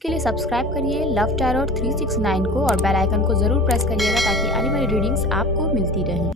के लिए सब्सक्राइब करिए लव टैरोट 369 को और बेल आइकन को ज़रूर प्रेस करिएगा ताकि आने वाली रीडिंग्स आपको मिलती रहें।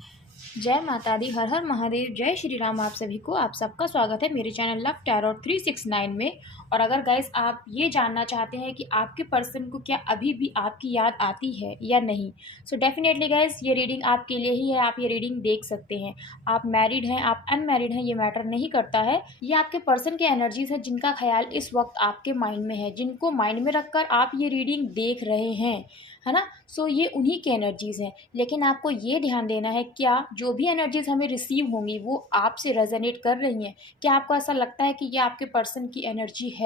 जय माता दी, हर हर महादेव, जय श्री राम। आप सभी को आप सबका स्वागत है मेरे चैनल लव टैरोट 369 में। और अगर गाइस आप ये जानना चाहते हैं कि आपके पर्सन को क्या अभी भी आपकी याद आती है या नहीं, सो डेफिनेटली गाइस ये रीडिंग आपके लिए ही है। आप ये रीडिंग देख सकते हैं। आप मैरिड हैं, आप अनमैरिड हैं, ये मैटर नहीं करता है। ये आपके पर्सन के एनर्जीज है जिनका ख्याल इस वक्त आपके माइंड में है, जिनको माइंड में रखकर आप ये रीडिंग देख रहे हैं, है ना। सो ये उन्हीं की एनर्जीज हैं। लेकिन आपको ये ध्यान देना है, क्या जो भी एनर्जीज हमें रिसीव होंगी वो आपसे रेजोनेट कर रही हैं? क्या आपको ऐसा लगता है कि ये आपके पर्सन की एनर्जी है?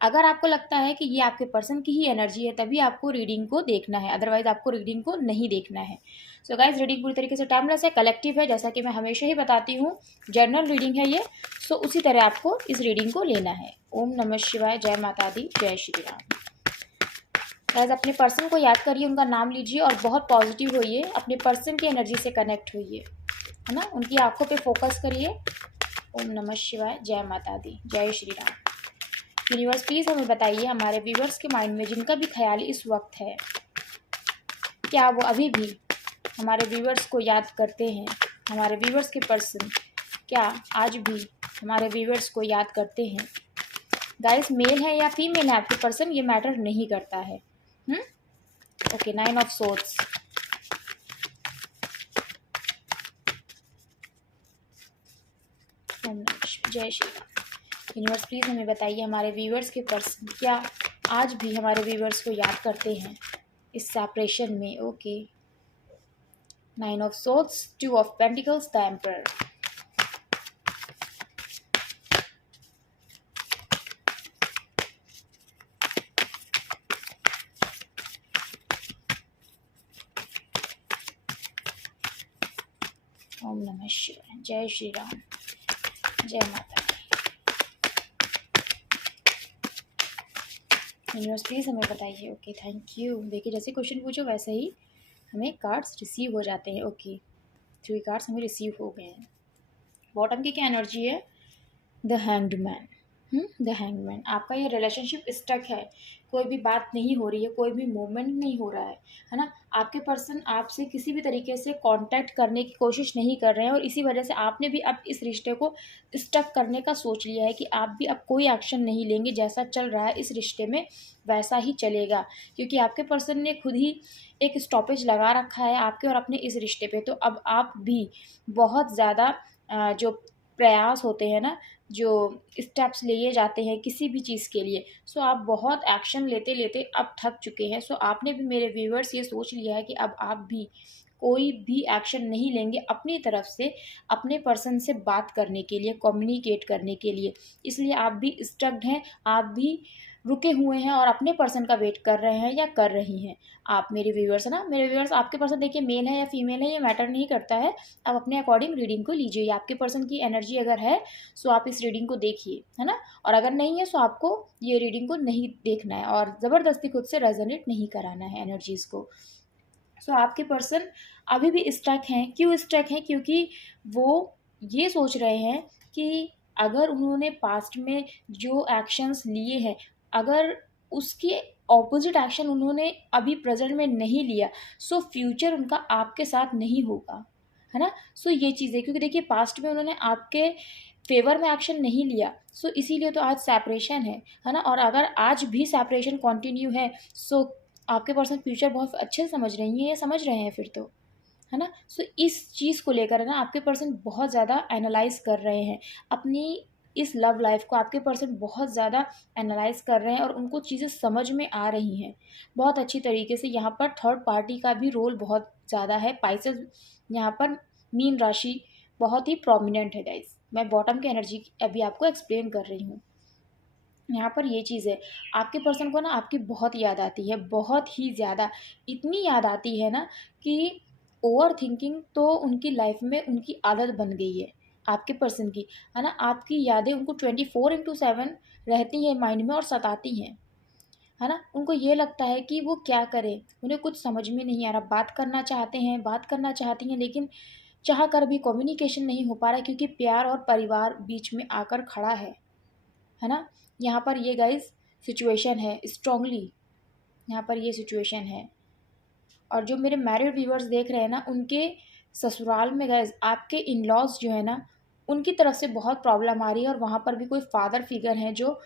अगर आपको लगता है कि ये आपके पर्सन की ही एनर्जी है तभी आपको रीडिंग को देखना है, अदरवाइज आपको रीडिंग को नहीं देखना है। सो गाइज रीडिंग पूरी तरीके से टाइमलेस है, कलेक्टिव है, जैसा कि मैं हमेशा ही बताती हूँ। जनरल रीडिंग है ये। सो उसी तरह आपको इस रीडिंग को लेना है। ओम नमः शिवाय, जय माता दी, जय श्री राम। गाइस अपने पर्सन को याद करिए, उनका नाम लीजिए और बहुत पॉजिटिव होइए, अपने पर्सन की एनर्जी से कनेक्ट होइए, है ना। उनकी आंखों पे फोकस करिए। ओम नमः शिवाय, जय माता दी, जय श्री राम। यूनिवर्स प्लीज हमें बताइए, हमारे व्यूवर्स के माइंड में जिनका भी ख्याल इस वक्त है, क्या वो अभी भी हमारे व्यूवर्स को याद करते हैं? हमारे व्यूवर्स के पर्सन क्या आज भी हमारे व्यूवर्स को याद करते हैं? गाइस मेल है या फीमेल है आपके पर्सन, ये मैटर नहीं करता है। Okay, 9 of swords. जय श्री राम। यूनिवर्स प्लीज हमें बताइए, हमारे व्यूवर्स के पर्सन क्या आज भी हमारे व्यूवर्स को याद करते हैं इस सेपरेशन में? Okay, 9 of swords, 2 of pentacles, the emperor. ओम नमः शिवाय, जय श्री राम, जय माता दी। यूनिवर्स प्लीज हमें बताइए। Okay, thank you. देखिए जैसे क्वेश्चन पूछो वैसे ही हमें कार्ड्स रिसीव हो जाते हैं। ओके, 3 कार्ड्स हमें रिसीव हो गए हैं। बॉटम की क्या एनर्जी है? The hanged man. The hangman. आपका ये रिलेशनशिप स्टक है, कोई भी बात नहीं हो रही है, कोई भी मूवमेंट नहीं हो रहा है ना। आपके पर्सन आपसे किसी भी तरीके से कांटेक्ट करने की कोशिश नहीं कर रहे हैं और इसी वजह से आपने भी अब इस रिश्ते को स्टक करने का सोच लिया है कि आप भी अब कोई एक्शन नहीं लेंगे। जैसा चल रहा है इस रिश्ते में वैसा ही चलेगा, क्योंकि आपके पर्सन ने खुद ही एक स्टॉपेज लगा रखा है आपके और अपने इस रिश्ते पे। तो अब आप भी बहुत ज़्यादा जो प्रयास होते हैं ना, जो स्टेप्स लिए जाते हैं किसी भी चीज़ के लिए, सो आप बहुत एक्शन लेते लेते अब थक चुके हैं। सो आपने भी, मेरे व्यूवर्स, ये सोच लिया है कि अब आप भी कोई भी एक्शन नहीं लेंगे अपनी तरफ से अपने पर्सन से बात करने के लिए, कम्युनिकेट करने के लिए। इसलिए आप भी स्टक्ड हैं, आप भी रुके हुए हैं और अपने पर्सन का वेट कर रहे हैं या कर रही हैं। आप मेरे व्यूवर्स है ना, मेरे व्यूवर्स, आपके पर्सन देखिए मेल है या फीमेल है ये मैटर नहीं करता है। आप अपने अकॉर्डिंग रीडिंग को लीजिए। आपके पर्सन की एनर्जी अगर है सो आप इस रीडिंग को देखिए, है ना। और अगर नहीं है सो आपको ये रीडिंग को नहीं देखना है और ज़बरदस्ती खुद से रेजोनेट नहीं कराना है एनर्जीज़ को। सो आपके पर्सन अभी भी स्टक हैं। क्यों स्टक हैं? क्योंकि वो ये सोच रहे हैं कि अगर उन्होंने पास्ट में जो एक्शंस लिए हैं, अगर उसके ऑपोजिट एक्शन उन्होंने अभी प्रेजेंट में नहीं लिया, सो फ्यूचर उनका आपके साथ नहीं होगा, है ना। सो ये चीज़ है, क्योंकि देखिए पास्ट में उन्होंने आपके फेवर में एक्शन नहीं लिया, सो इसीलिए तो आज सेपरेशन है ना। और अगर आज भी सेपरेशन कंटिन्यू है सो आपके पर्सन फ्यूचर बहुत अच्छे से समझ रही हैं, ये समझ रहे हैं फिर तो, है ना। सो इस चीज़ को लेकर है ना आपके पर्सन बहुत ज़्यादा एनालाइज कर रहे हैं अपनी इस लव लाइफ को। आपके पर्सन बहुत ज़्यादा एनालाइज कर रहे हैं और उनको चीज़ें समझ में आ रही हैं बहुत अच्छी तरीके से। यहाँ पर थर्ड पार्टी का भी रोल बहुत ज़्यादा है। पाइसेस यहाँ पर मीन राशि बहुत ही प्रोमिनेंट है गाइस। मैं बॉटम की एनर्जी अभी आपको एक्सप्लेन कर रही हूँ। यहाँ पर ये चीज़ है, आपके पर्सन को ना आपकी बहुत याद आती है, बहुत ही ज़्यादा। इतनी याद आती है ना कि ओवर थिंकिंग तो उनकी लाइफ में उनकी आदत बन गई है आपके पर्सन की, है ना। आपकी यादें उनको 24/7 रहती हैं माइंड में और सताती हैं, है ना। उनको ये लगता है कि वो क्या करें, उन्हें कुछ समझ में नहीं आ रहा। बात करना चाहते हैं, बात करना चाहती हैं, लेकिन चाह कर भी कम्युनिकेशन नहीं हो पा रहा है क्योंकि प्यार और परिवार बीच में आकर खड़ा है ना। यहाँ पर ये गाइस सिचुएशन है स्ट्रांगली, यहाँ पर ये सिचुएशन है। और जो मेरे मैरिड व्यूअर्स देख रहे हैं ना, उनके ससुराल में गाइस आपके इन लॉज जो है ना, उनकी तरफ से बहुत प्रॉब्लम आ रही है, और वहाँ पर भी कोई फादर फिगर हैं जो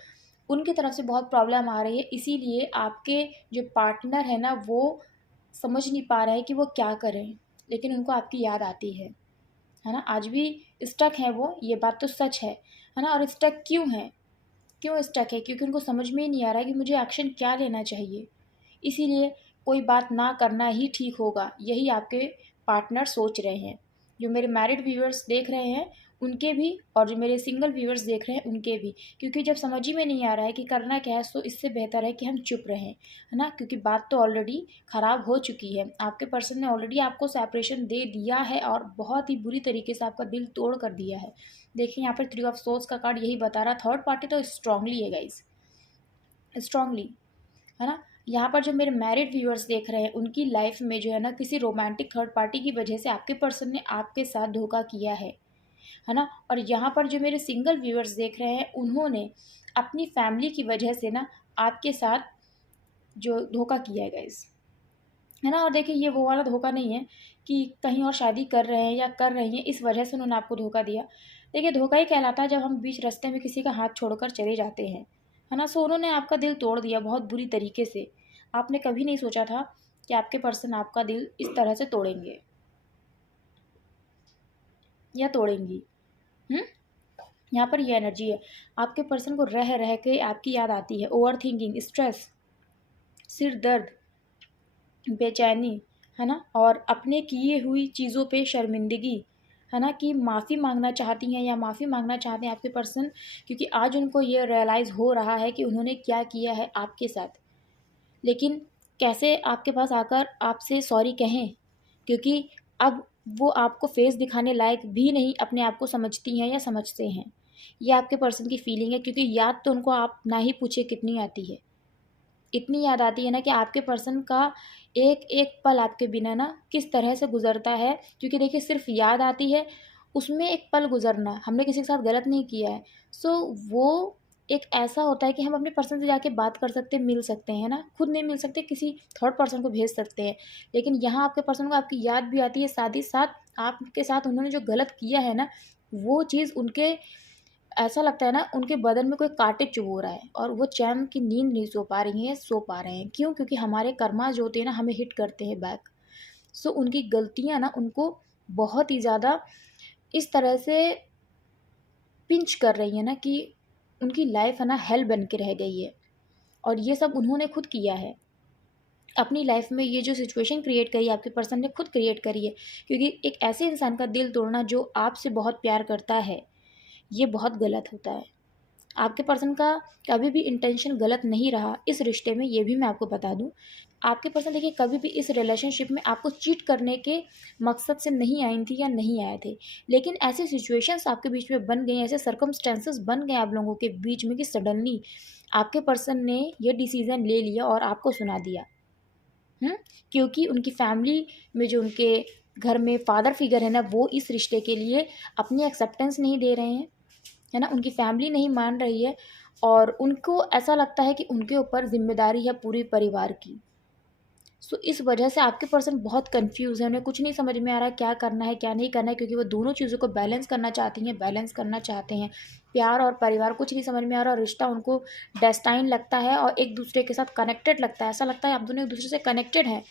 उनकी तरफ से बहुत प्रॉब्लम आ रही है। इसीलिए आपके जो पार्टनर है ना, वो समझ नहीं पा रहे हैं कि वो क्या करें, लेकिन उनको आपकी याद आती है ना। आज भी स्टक है वो, ये बात तो सच है ना। और स्टक क्यों है, क्यों स्टक है? क्योंकि उनको समझ में ही नहीं आ रहा है कि मुझे एक्शन क्या लेना चाहिए। इसीलिए कोई बात ना करना ही ठीक होगा, यही आपके पार्टनर सोच रहे हैं। जो मेरे मैरिड व्यूअर्स देख रहे हैं उनके भी, और जो मेरे सिंगल व्यूअर्स देख रहे हैं उनके भी, क्योंकि जब समझ ही में नहीं आ रहा है कि करना क्या है, तो इससे बेहतर है कि हम चुप रहें, है ना। क्योंकि बात तो ऑलरेडी ख़राब हो चुकी है, आपके पर्सन ने ऑलरेडी आपको सेपरेशन दे दिया है और बहुत ही बुरी तरीके से आपका दिल तोड़ कर दिया है। देखिए यहाँ पर 3 ऑफ सोर्स का कार्ड यही बता रहा, थर्ड पार्टी तो स्ट्रांगली है गाइस, स्ट्रांगली, है ना। यहाँ पर जो मेरे मैरिड व्यूअर्स देख रहे हैं उनकी लाइफ में जो है ना, किसी रोमांटिक थर्ड पार्टी की वजह से आपके पर्सन ने आपके साथ धोखा किया है ना। और यहाँ पर जो मेरे सिंगल व्यूअर्स देख रहे हैं, उन्होंने अपनी फैमिली की वजह से ना आपके साथ जो धोखा किया है गाइस, है ना। और देखिए ये वो वाला धोखा नहीं है कि कहीं और शादी कर रहे हैं या कर रही हैं इस वजह से उन्होंने आपको धोखा दिया। देखिए धोखा ही कहलाता है जब हम बीच रास्ते में किसी का हाथ छोड़कर चले जाते हैं, है ना। सो उन्होंने आपका दिल तोड़ दिया बहुत बुरी तरीके से। आपने कभी नहीं सोचा था कि आपके पर्सन आपका दिल इस तरह से तोड़ेंगे या तोड़ेंगी। यहाँ पर ये एनर्जी है, आपके पर्सन को रह रह के आपकी याद आती है, ओवर थिंकिंग, स्ट्रेस, सिर दर्द, बेचैनी, है ना। और अपने किए हुई चीज़ों पे शर्मिंदगी, है ना, कि माफ़ी मांगना चाहती हैं या माफ़ी मांगना चाहते हैं आपके पर्सन, क्योंकि आज उनको ये रियलाइज़ हो रहा है कि उन्होंने क्या किया है आपके साथ। लेकिन कैसे आपके पास आकर आपसे सॉरी कहें, क्योंकि अब वो आपको फेस दिखाने लायक भी नहीं अपने आप को समझती हैं या समझते हैं। ये आपके पर्सन की फीलिंग है, क्योंकि याद तो उनको आप ना ही पूछे कितनी आती है, इतनी याद आती है ना कि आपके पर्सन का एक एक पल आपके बिना ना किस तरह से गुजरता है। क्योंकि देखिए सिर्फ याद आती है, उसमें एक पल गुजरना, हमने किसी के साथ गलत नहीं किया है। सो वो एक ऐसा होता है कि हम अपने पर्सन से जाके बात कर सकते हैं, मिल सकते हैं ना, खुद नहीं मिल सकते किसी थर्ड पर्सन को भेज सकते हैं। लेकिन यहाँ आपके पर्सन को आपकी याद भी आती है, साथ ही साथ आपके साथ उन्होंने जो गलत किया है ना, वो चीज़ उनके ऐसा लगता है ना उनके बदन में कोई कांटे चुभो रहा है, और वो चैन की नींद नहीं सो पा रही हैं, सो पा रहे हैं। क्यों? क्योंकि हमारे कर्मा जो होते हैं ना हमें हिट करते हैं बैक। सो उनकी गलतियाँ ना उनको बहुत ही ज़्यादा इस तरह से पिंच कर रही है ना कि उनकी लाइफ है ना हेल बन के रह गई है। और ये सब उन्होंने खुद किया है अपनी लाइफ में, ये जो सिचुएशन क्रिएट करी आपके पर्सन ने खुद क्रिएट करी है। क्योंकि एक ऐसे इंसान का दिल तोड़ना जो आपसे बहुत प्यार करता है, ये बहुत गलत होता है। आपके पर्सन का कभी भी इंटेंशन गलत नहीं रहा इस रिश्ते में, ये भी मैं आपको बता दूं। आपके पर्सन देखिए कभी भी इस रिलेशनशिप में आपको चीट करने के मकसद से नहीं आई थी या नहीं आए थे। लेकिन ऐसे सिचुएशंस आपके बीच में बन गई, ऐसे सर्कमस्टेंसेस बन गए आप लोगों के बीच में कि सडनली आपके पर्सन ने ये डिसीज़न ले लिया और आपको सुना दिया। क्योंकि उनकी फैमिली में जो उनके घर में फादर फिगर है ना, वो इस रिश्ते के लिए अपनी एक्सेप्टेंस नहीं दे रहे हैं, है ना। उनकी फैमिली नहीं मान रही है, और उनको ऐसा लगता है कि उनके ऊपर जिम्मेदारी है पूरी परिवार की। सो इस वजह से आपके पर्सन बहुत कंफ्यूज है, उन्हें कुछ नहीं समझ में आ रहा है क्या करना है क्या नहीं करना है, क्योंकि वो दोनों चीज़ों को बैलेंस करना चाहती हैं, बैलेंस करना चाहते हैं। प्यार और परिवार कुछ नहीं समझ में आ रहा, और रिश्ता उनको डेस्टाइन लगता है और एक दूसरे के साथ कनेक्टेड लगता है। ऐसा लगता है आप दोनों एक दूसरे से कनेक्टेड हैं,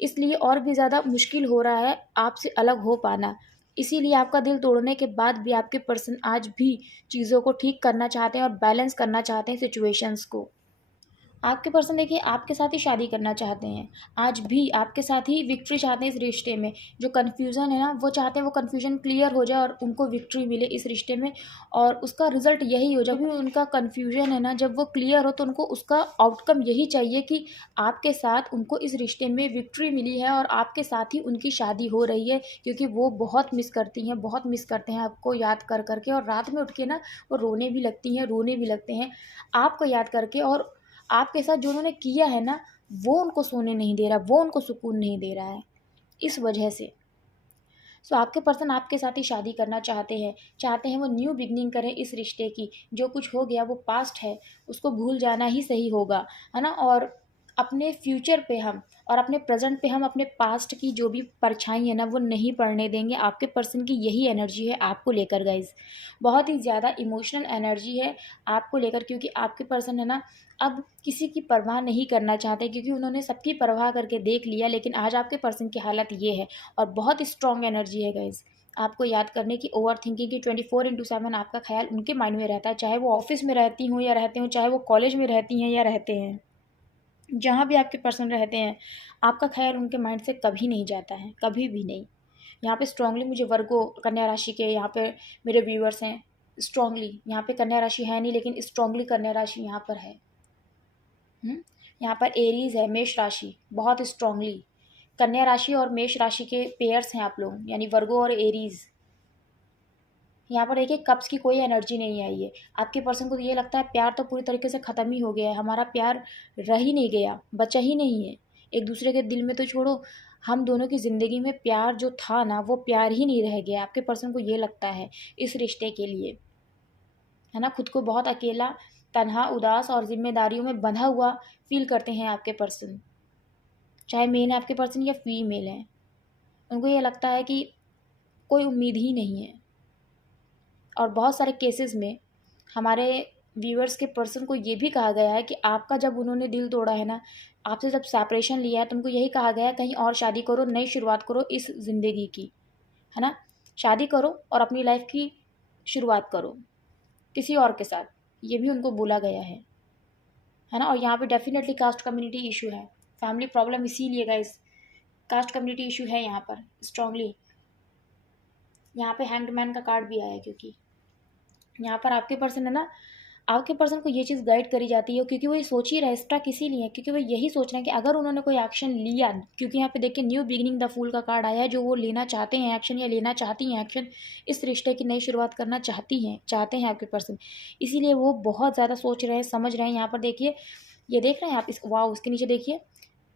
इसलिए और भी ज़्यादा मुश्किल हो रहा है आपसे अलग हो पाना। इसीलिए आपका दिल तोड़ने के बाद भी आपके पर्सन आज भी चीज़ों को ठीक करना चाहते हैं और बैलेंस करना चाहते हैं सिचुएशंस को। आपके पर्सन देखिए आपके साथ ही शादी करना चाहते हैं, आज भी आपके साथ ही विक्ट्री चाहते हैं इस रिश्ते में। जो कन्फ्यूज़न है ना, वो चाहते हैं वो कन्फ्यूज़न क्लियर हो जाए और उनको विक्ट्री मिले इस रिश्ते में, और उसका रिजल्ट यही हो। जब भी उनका कन्फ्यूज़न है ना, जब वो क्लियर हो, तो उनको उसका आउटकम यही चाहिए कि आपके साथ उनको इस रिश्ते में विक्ट्री मिली है और आपके साथ ही उनकी शादी हो रही है। क्योंकि वो बहुत मिस करती हैं, बहुत मिस करते हैं आपको याद कर करके, और रात में उठ के ना वो रोने भी लगती हैं, रोने भी लगते हैं आपको याद करके। और आपके साथ जो उन्होंने किया है ना, वो उनको सोने नहीं दे रहा, वो उनको सुकून नहीं दे रहा है इस वजह से। सो आपके पर्सन आपके साथ ही शादी करना चाहते हैं वो न्यू बिगनिंग करें इस रिश्ते की। जो कुछ हो गया वो पास्ट है, उसको भूल जाना ही सही होगा, है ना। और अपने फ्यूचर पे हम और अपने प्रेजेंट पे हम अपने पास्ट की जो भी परछाई है ना वो नहीं पड़ने देंगे। आपके पर्सन की यही एनर्जी है आपको लेकर गाइज, बहुत ही ज़्यादा इमोशनल एनर्जी है आपको लेकर, क्योंकि आपके पर्सन है ना अब किसी की परवाह नहीं करना चाहते, क्योंकि उन्होंने सबकी परवाह करके देख लिया। लेकिन आज आपके पर्सन की हालत ये है, और बहुत स्ट्रॉन्ग एनर्जी है गाइज आपको याद करने की, ओवर थिंकिंग की। 24/7 आपका ख्याल उनके माइंड में रहता है, चाहे वो ऑफिस में रहती हूँ या रहते हूँ, चाहे वो कॉलेज में रहती हैं या रहते हैं, जहाँ भी आपके पर्सन रहते हैं आपका ख्याल उनके माइंड से कभी नहीं जाता है, कभी भी नहीं। यहाँ पे स्ट्रांगली मुझे वर्गो कन्या राशि के यहाँ पे मेरे व्यूअर्स हैं, स्ट्रांगली यहाँ पे कन्या राशि है नहीं लेकिन स्ट्रांगली कन्या राशि यहाँ पर है। यहाँ पर एरीज है, मेष राशि, बहुत स्ट्रांगली कन्या राशि और मेष राशि के पेयर्स हैं आप लोग, यानी वर्गो और एरीज। यहाँ पर देखिए कप्स की कोई एनर्जी नहीं आई है। आपके पर्सन को तो ये लगता है प्यार तो पूरी तरीके से ख़त्म ही हो गया है, हमारा प्यार रह ही नहीं गया, बचा ही नहीं है एक दूसरे के दिल में। तो छोड़ो, हम दोनों की ज़िंदगी में प्यार जो था ना वो प्यार ही नहीं रह गया। आपके पर्सन को ये लगता है इस रिश्ते के लिए, है ना। खुद को बहुत अकेला, तन्हा, उदास और जिम्मेदारियों में बंधा हुआ फील करते हैं आपके पर्सन, चाहे मेल है आपके पर्सन या फीमेल है। उनको ये लगता है कि कोई उम्मीद ही नहीं है। और बहुत सारे केसेस में हमारे व्यूअर्स के पर्सन को ये भी कहा गया है कि आपका जब उन्होंने दिल तोड़ा है ना, आपसे जब सेपरेशन लिया है, तो उनको यही कहा गया है कहीं और शादी करो, नई शुरुआत करो इस ज़िंदगी की, है ना। शादी करो और अपनी लाइफ की शुरुआत करो किसी और के साथ, ये भी उनको बोला गया है ना। और यहाँ पे डेफिनेटली कास्ट कम्युनिटी इशू है, फैमिली प्रॉब्लम, इसीलिए गाइस कास्ट कम्युनिटी इशू है यहाँ पर स्ट्रांगली। यहाँ पे हैंग्ड मैन का कार्ड भी आया है, क्योंकि यहाँ पर आपके पर्सन है ना, आपके पर्सन को ये चीज़ गाइड करी जाती है, क्योंकि वो ये सोच ही रहे स्टक इसीलिए, क्योंकि वो यही सोच रहे हैं कि अगर उन्होंने कोई एक्शन लिया, क्योंकि यहाँ पे देखिए न्यू बिगिनिंग द फूल का कार्ड आया है, जो वो लेना चाहते हैं एक्शन या लेना चाहती हैं एक्शन, इस रिश्ते की नई शुरुआत करना चाहते हैं आपके पर्सन। इसीलिए वो बहुत ज़्यादा सोच रहे हैं, समझ रहे हैं। यहाँ पर देखिए, ये देख रहे हैं आप, इस वाह उसके नीचे देखिए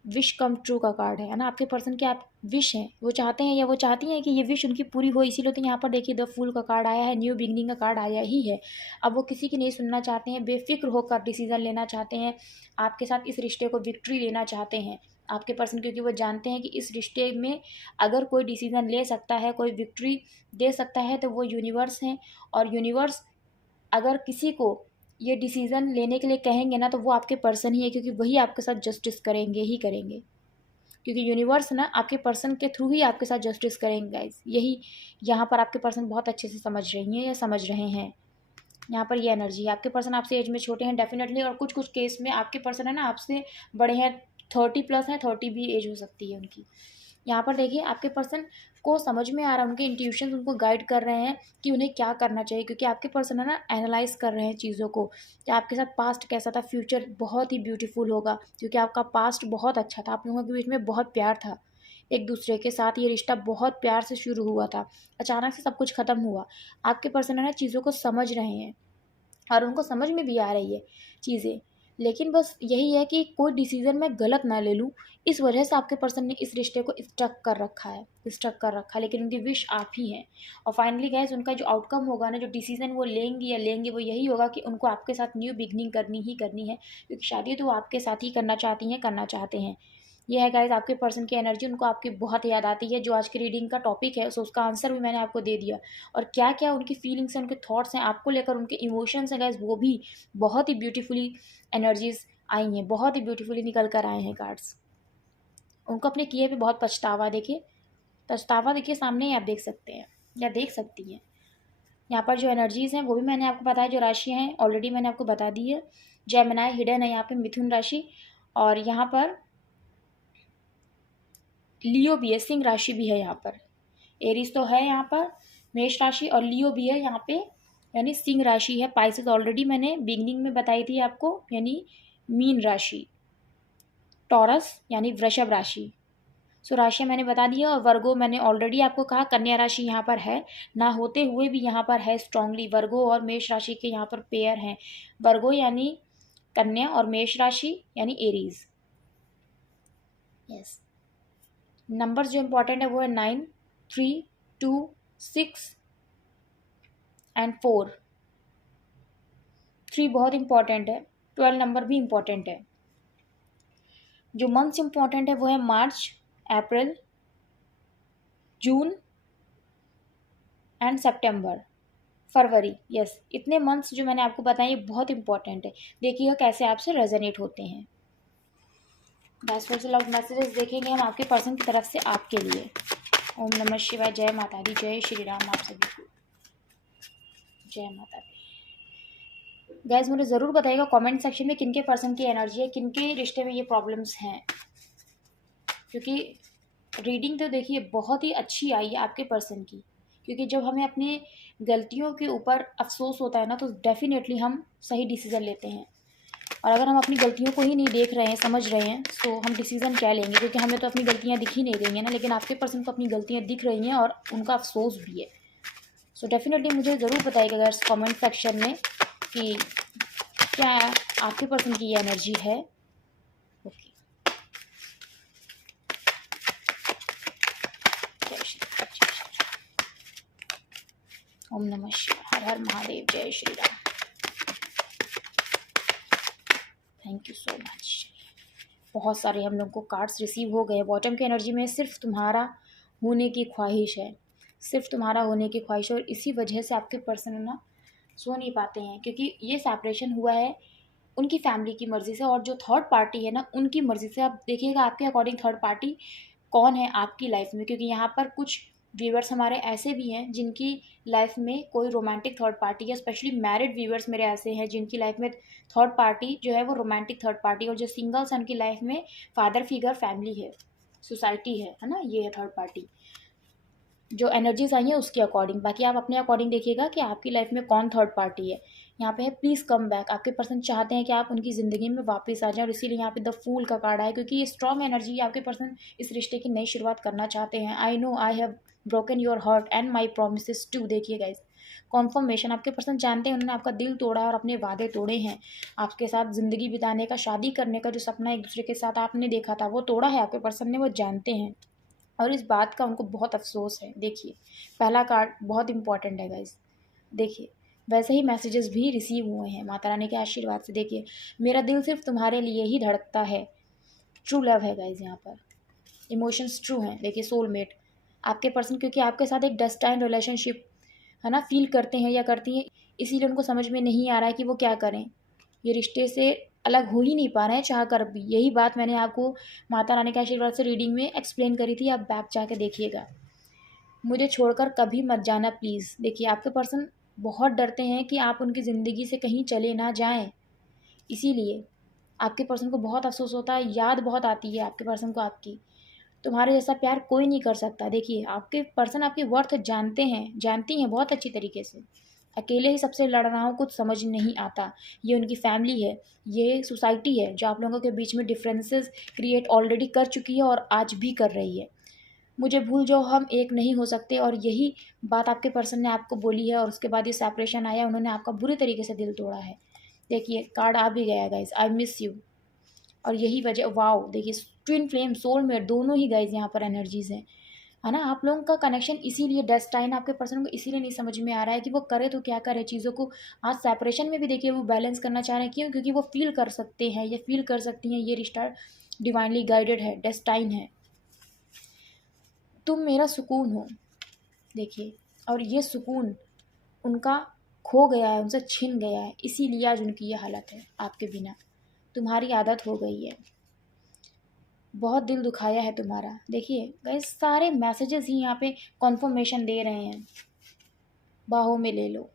विश कम ट्रू का कार्ड है ना। आपके पर्सन के आप विश हैं, वो चाहते हैं या वो चाहती हैं कि ये विश उनकी पूरी हो, इसीलिए तो यहाँ पर देखिए द फूल का कार्ड आया है, न्यू बिगनिंग का कार्ड आया ही है। अब वो किसी की नहीं सुनना चाहते हैं, बेफिक्र होकर डिसीजन लेना चाहते हैं, आपके साथ इस रिश्ते को विक्ट्री लेना चाहते हैं आपके पर्सन, क्योंकि वो जानते हैं कि इस रिश्ते में अगर कोई डिसीजन ले सकता है, कोई विक्ट्री दे सकता है, तो वो यूनिवर्स हैं। और यूनिवर्स अगर किसी को ये डिसीज़न लेने के लिए कहेंगे ना, तो वो आपके पर्सन ही है, क्योंकि वही आपके साथ जस्टिस करेंगे ही करेंगे, क्योंकि यूनिवर्स ना आपके पर्सन के थ्रू ही आपके साथ जस्टिस करेंगे गाइस। यही यहाँ पर आपके पर्सन बहुत अच्छे से समझ रही हैं या समझ रहे हैं। यहाँ पर ये एनर्जी है, आपके पर्सन आपसे एज में छोटे हैं डेफिनेटली, और कुछ कुछ केस में आपके पर्सन है ना आपसे बड़े हैं, 30+ हैं, 30 भी एज हो सकती है उनकी। यहाँ पर देखिए आपके पर्सन को समझ में आ रहा है, उनके इंट्यूशन उनको गाइड कर रहे हैं कि उन्हें क्या करना चाहिए, क्योंकि आपके पर्सन है ना एनालाइज कर रहे हैं चीज़ों को कि आपके साथ पास्ट कैसा था, फ्यूचर बहुत ही ब्यूटीफुल होगा, क्योंकि आपका पास्ट बहुत अच्छा था, आप लोगों के बीच में बहुत प्यार था एक दूसरे के साथ, ये रिश्ता बहुत प्यार से शुरू हुआ था, अचानक से सब कुछ ख़त्म हुआ। आपके पर्सन है ना चीज़ों को समझ रहे हैं और उनको समझ में भी आ रही है चीज़ें, लेकिन बस यही है कि कोई डिसीज़न मैं गलत ना ले लूँ, इस वजह से आपके पर्सन ने इस रिश्ते को स्टक कर रखा है, लेकिन उनकी विश आप ही हैं। और फाइनली गाइस उनका जो आउटकम होगा ना, जो डिसीज़न वो लेंगे वो यही होगा कि उनको आपके साथ न्यू बिगनिंग करनी ही करनी है, क्योंकि शादी तो वो आपके साथ ही करना चाहती हैं, करना चाहते हैं। ये है गाइस आपके पर्सन की एनर्जी, उनको आपकी बहुत याद आती है, जो आज की रीडिंग का टॉपिक है सो उसका आंसर भी मैंने आपको दे दिया। और क्या क्या उनकी फीलिंग्स हैं, उनके थॉट्स हैं आपको लेकर, उनके इमोशंस हैं गाइस, वो भी बहुत ही ब्यूटीफुली एनर्जीज आई हैं, बहुत ही ब्यूटीफुली निकल कर आए हैं कार्ड्स। उनको अपने किए पे बहुत पछतावा देखिए सामने ही आप देख सकते हैं या देख सकती हैं। यहाँ पर जो एनर्जीज़ हैं वो भी मैंने आपको बताया, जो राशियाँ हैं ऑलरेडी मैंने आपको बता दी है। जेमिनी हिडन है यहाँ पे, मिथुन राशि, और यहाँ पर लियो भी है, सिंह राशि भी है यहाँ पर। एरीज तो है यहाँ पर, मेष राशि, और लियो भी है यहाँ पे, यानी सिंह राशि है। पाइसेस ऑलरेडी मैंने बिगनिंग में बताई थी आपको, यानी मीन राशि। टॉरस यानी वृषभ राशि। सो राशियाँ मैंने बता दी है। और वर्गो मैंने ऑलरेडी आपको कहा, कन्या राशि यहाँ पर है, ना होते हुए भी यहाँ पर है स्ट्रांगली। वर्गो और मेष राशि के यहाँ पर पेयर हैं, वर्गो यानी कन्या और मेष राशि यानी एरीज। यस, नंबर्स जो इंपॉर्टेंट है वो है 9, 3, 2, 6 एंड 4। 3 बहुत इंपॉर्टेंट है, 12 नंबर भी इंपॉर्टेंट है। जो मंथ्स इंपॉर्टेंट है वो है मार्च, अप्रैल, जून एंड सितंबर, फरवरी। यस, इतने मंथ्स जो मैंने आपको बताए ये बहुत इंपॉर्टेंट है। देखिएगा कैसे आपसे रेजोनेट होते हैं। बेस्ट ऑफ लव मैसेजेस देखेंगे हम आपके पर्सन की तरफ से आपके लिए। ओम नमः शिवाय, जय माता दी, जय श्री राम। आप सभी को जय माता दी। गाइज मुझे ज़रूर बताइएगा कमेंट सेक्शन में किनके पर्सन की एनर्जी है, किनके रिश्ते में ये प्रॉब्लम्स हैं, क्योंकि रीडिंग तो देखिए बहुत ही अच्छी आई है आपके पर्सन की। क्योंकि जब हमें अपने गलतियों के ऊपर अफसोस होता है ना, तो डेफिनेटली हम सही डिसीज़न लेते हैं। और अगर हम अपनी गलतियों को ही नहीं देख रहे हैं, समझ रहे हैं, तो हम डिसीज़न क्या लेंगे? क्योंकि हमें तो अपनी गलतियाँ दिख ही नहीं रही हैं ना, लेकिन आपके पर्सन को अपनी गलतियाँ दिख रही हैं और उनका अफसोस भी है। सो डेफिनेटली मुझे ज़रूर बताइएगा गाइस कमेंट सेक्शन में कि क्या आपके पर्सन की ये एनर्जी है। ओके, जय श्री ओम नमः शिवाय, हर हर महादेव, जय Shri Ram. Thank you so much. बहुत सारे हम लोग को कार्ड्स रिसीव हो गए। बॉटम की एनर्जी में सिर्फ तुम्हारा होने की ख्वाहिश है, सिर्फ तुम्हारा होने की ख्वाहिश है, और इसी वजह से आपके पर्सन ना सो नहीं पाते हैं, क्योंकि ये सेपरेशन हुआ है उनकी फैमिली की मर्ज़ी से, और जो थर्ड पार्टी है ना उनकी मर्ज़ी से। आप देखिएगा आपके अकॉर्डिंग थर्ड पार्टी कौन है आपकी लाइफ में, क्योंकि यहाँ पर कुछ व्यूअर्स हमारे ऐसे भी हैं जिनकी लाइफ में कोई रोमांटिक थर्ड पार्टी है। स्पेशली मैरिड व्यूअर्स मेरे ऐसे हैं जिनकी लाइफ में थर्ड पार्टी जो है वो रोमांटिक थर्ड पार्टी, और जो सिंगल्स हैं उनकी लाइफ में फादर फिगर, फैमिली है, सोसाइटी है ना, ये है थर्ड पार्टी। जो एनर्जीज आई हैं उसके अकॉर्डिंग। बाकी आप अपने अकॉर्डिंग देखिएगा कि आपकी लाइफ में कौन थर्ड पार्टी है। यहाँ पे है प्लीज़ कम बैक। आपके पर्सन चाहते हैं कि आप उनकी ज़िंदगी में वापस आ जाएं, और इसीलिए यहाँ पे द फूल का कार्ड है, क्योंकि ये स्ट्रॉन्ग एनर्जी है। आपके पर्सन इस रिश्ते की नई शुरुआत करना चाहते हैं। I know I have broken your heart and my promise too. देखिए गाइस कॉन्फर्मेशन, आपके पर्सन जानते हैं उन्होंने आपका दिल तोड़ा और अपने वादे तोड़े हैं। आपके साथ ज़िंदगी बिताने का, शादी करने का जो सपना एक दूसरे के साथ आपने देखा था वो तोड़ा है आपके पर्सन ने, वो जानते हैं, और इस बात का उनको बहुत अफसोस है। देखिए पहला कार्ड बहुत इंपॉर्टेंट है गाइस। देखिए वैसे ही मैसेजेस भी रिसीव हुए हैं माता रानी के आशीर्वाद से। देखिए मेरा दिल सिर्फ तुम्हारे लिए ही धड़कता है। ट्रू लव है गाइस, यहाँ पर इमोशंस ट्रू हैं। देखिए सोलमेट आपके पर्सन, क्योंकि आपके साथ एक डेस्टाइन रिलेशनशिप है ना फील करते हैं या करती हैं, इसीलिए उनको समझ में नहीं आ रहा है कि वो क्या करें। ये रिश्ते से अलग हो ही नहीं पा रहे हैं चाह कर भी। यही बात मैंने आपको माता रानी के आशीर्वाद से रीडिंग में एक्सप्लेन करी थी, आप बैक जाके देखिएगा। मुझे छोड़कर कभी मत जाना प्लीज़। देखिए आपके पर्सन बहुत डरते हैं कि आप उनकी ज़िंदगी से कहीं चले ना जाएं, इसीलिए आपके पर्सन को बहुत अफसोस होता है, याद बहुत आती है आपके पर्सन को आपकी। तुम्हारे जैसा प्यार कोई नहीं कर सकता। देखिए आपके पर्सन आपकी वर्थ जानते हैं, जानती हैं बहुत अच्छी तरीके से। अकेले ही सबसे लड़ रहा हूँ, कुछ समझ नहीं आता। ये उनकी फैमिली है, ये सोसाइटी है जो आप लोगों के बीच में डिफरेंसेस क्रिएट ऑलरेडी कर चुकी है और आज भी कर रही है। मुझे भूल जाओ, हम एक नहीं हो सकते, और यही बात आपके पर्सन ने आपको बोली है, और उसके बाद ये सेपरेशन आया, उन्होंने आपका बुरी तरीके से दिल तोड़ा है। देखिए कार्ड आ भी गया गाइज, आई मिस यू, और यही वजह, वाओ देखिए ट्विन फ्लेम, सोलमेट, दोनों ही गाइज यहाँ पर एनर्जीज हैं, है ना। आप लोगों का कनेक्शन इसीलिए डेस्टाइन आपके पर्सन को इसीलिए नहीं समझ में आ रहा है कि वो करे तो क्या करे चीज़ों को। आज सेपरेशन में भी देखिए वो बैलेंस करना चाह रहे हैं, क्यों? क्योंकि वो फील कर सकते हैं, ये फील कर सकती हैं ये रिश्ता डिवाइनली गाइडेड है, डेस्टाइन है। तुम मेरा सुकून हो, देखिए, और ये सुकून उनका खो गया है, उनसे छिन गया है, इसीलिए आज उनकी ये हालत है आपके बिना। तुम्हारी आदत हो गई है, बहुत दिल दुखाया है तुम्हारा। देखिए गाइस सारे मैसेजेस ही यहाँ पे कॉन्फर्मेशन दे रहे हैं, बाहों में ले लो।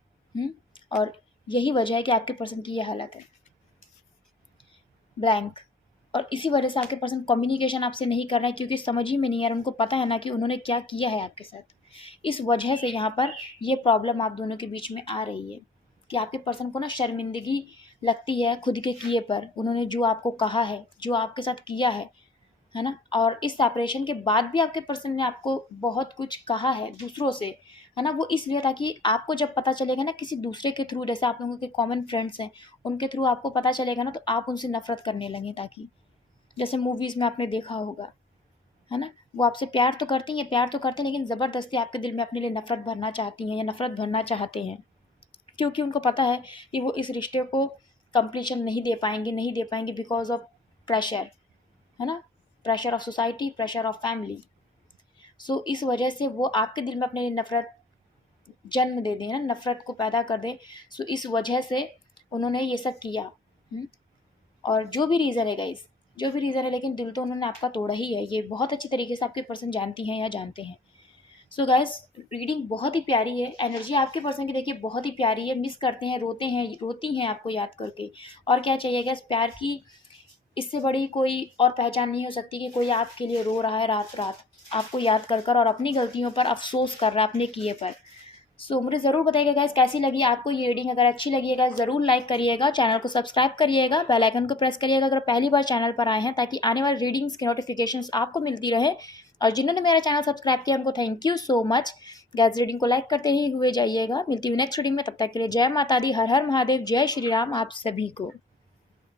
और यही वजह है कि आपके पर्सन की ये हालत है, ब्लैंक। और इसी वजह से आपके पर्सन कम्युनिकेशन आपसे नहीं कर रहे हैं, क्योंकि समझ ही में नहीं आ रहा। उनको पता है ना कि उन्होंने क्या किया है आपके साथ। इस वजह से यहाँ पर ये प्रॉब्लम आप दोनों के बीच में आ रही है कि आपके पर्सन को ना शर्मिंदगी लगती है खुद के किए पर। उन्होंने जो आपको कहा है, जो आपके साथ किया है ना, और इस सेपरेशन के बाद भी आपके पर्सन ने आपको बहुत कुछ कहा है दूसरों से, है ना। वो इसलिए ताकि आपको जब पता चलेगा ना किसी दूसरे के थ्रू, जैसे आप लोगों के कॉमन फ्रेंड्स हैं उनके थ्रू आपको पता चलेगा ना, तो आप उनसे नफरत करने लगें, ताकि जैसे मूवीज़ में आपने देखा होगा, है ना। वो आपसे प्यार तो करती हैं, प्यार तो करते हैं, लेकिन ज़बरदस्ती आपके दिल में अपने लिए नफ़रत भरना चाहती हैं या नफ़रत भरना चाहते हैं, क्योंकि उनको पता है कि वो इस रिश्ते को कंप्लीशन नहीं दे पाएंगे बिकॉज ऑफ प्रेशर, है ना, pressure of society, pressure of family. So इस वजह से वो आपके दिल में अपने लिए नफ़रत जन्म दे दें ना, नफ़रत को पैदा कर दें। सो इस वजह से उन्होंने ये सब किया। और जो भी रीज़न है गाइस, जो भी रीज़न है, लेकिन दिल तो उन्होंने आपका तोड़ा ही है, ये बहुत अच्छी तरीके से आपके पर्सन जानती हैं या जानते हैं। सो गाइस, रीडिंग बहुत ही प्यारी है, एनर्जी आपके पर्सन की देखिए बहुत ही प्यारी है, मिस करते हैं, रोते हैं, रोती हैं आपको याद करके। और क्या चाहिए गाइस, प्यार की इससे बड़ी कोई और पहचान नहीं हो सकती कि कोई आपके लिए रो रहा है रात रात आपको याद कर कर और अपनी गलतियों पर अफसोस कर रहा है अपने किए पर। सो मुझे ज़रूर बताइएगा गाइस कैसी लगी आपको ये रीडिंग। अगर अच्छी लगी है गाइस ज़रूर लाइक करिएगा, चैनल को सब्सक्राइब करिएगा, बेल आइकन को प्रेस करिएगा अगर पहली बार चैनल पर आए हैं, ताकि आने वाली रीडिंग्स की नोटिफिकेशंस आपको मिलती रहे। और जिन्होंने मेरा चैनल सब्सक्राइब किया उनको thank you so much guys. Reading को लाइक करते ही हुए जाइएगा। मिलती हूँ नेक्स्ट रीडिंग में, तब तक के लिए जय माता दी, हर हर महादेव, जय श्री राम आप सभी को।